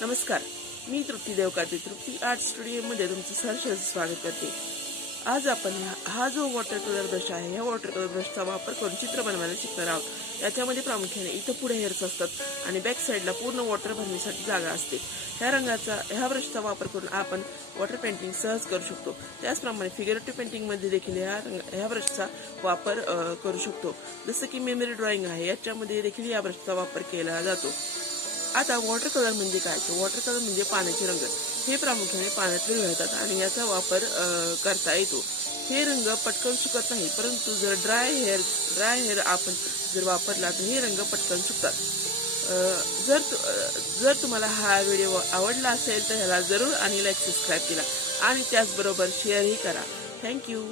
नमस्कार, मी तृप्ती देवकाते तृप्ती आर्ट स्टुडिओमध्ये तुमचं सहर्ष स्वागत करते। आज आपण हा जो वॉटर कलर ब्रश आहे ह्या वॉटर कलर ब्रशचा वापर करून चित्र बनवायला शिकणार आहोत। याच्यामध्ये प्रामुख्याने इथं पुढे हेअर्स असतात आणि बॅक साईडला पूर्ण वॉटर भरण्यासाठी जागा असते। ह्या ब्रशचा वापर करून आपण वॉटर पेंटिंग सहज करू शकतो। त्याचप्रमाणे फिगरेटिव्ह पेंटिंगमध्ये देखील ह्या ब्रशचा वापर करू शकतो। जसं की मेमरी ड्रॉइंग आहे याच्यामध्ये देखील या ब्रशचा वापर केला जातो। आता वॉटर कलर म्हणजे काय? तर वॉटर कलर म्हणजे पाण्याचे रंग। हे प्रामुख्याने पाण्यात विरघळतात आणि याचा वापर करता येतो। हे रंग पटकन सुकत नाही, परंतु जर ड्राय हेअर आपण जर वापरला तर हे रंग पटकन सुकतात। जर तुम्हाला हा व्हिडिओ आवडला असेल तर ह्याला जरूर आणि लाईक सबस्क्राईब केला आणि त्याचबरोबर शेअरही करा। थँक्यू।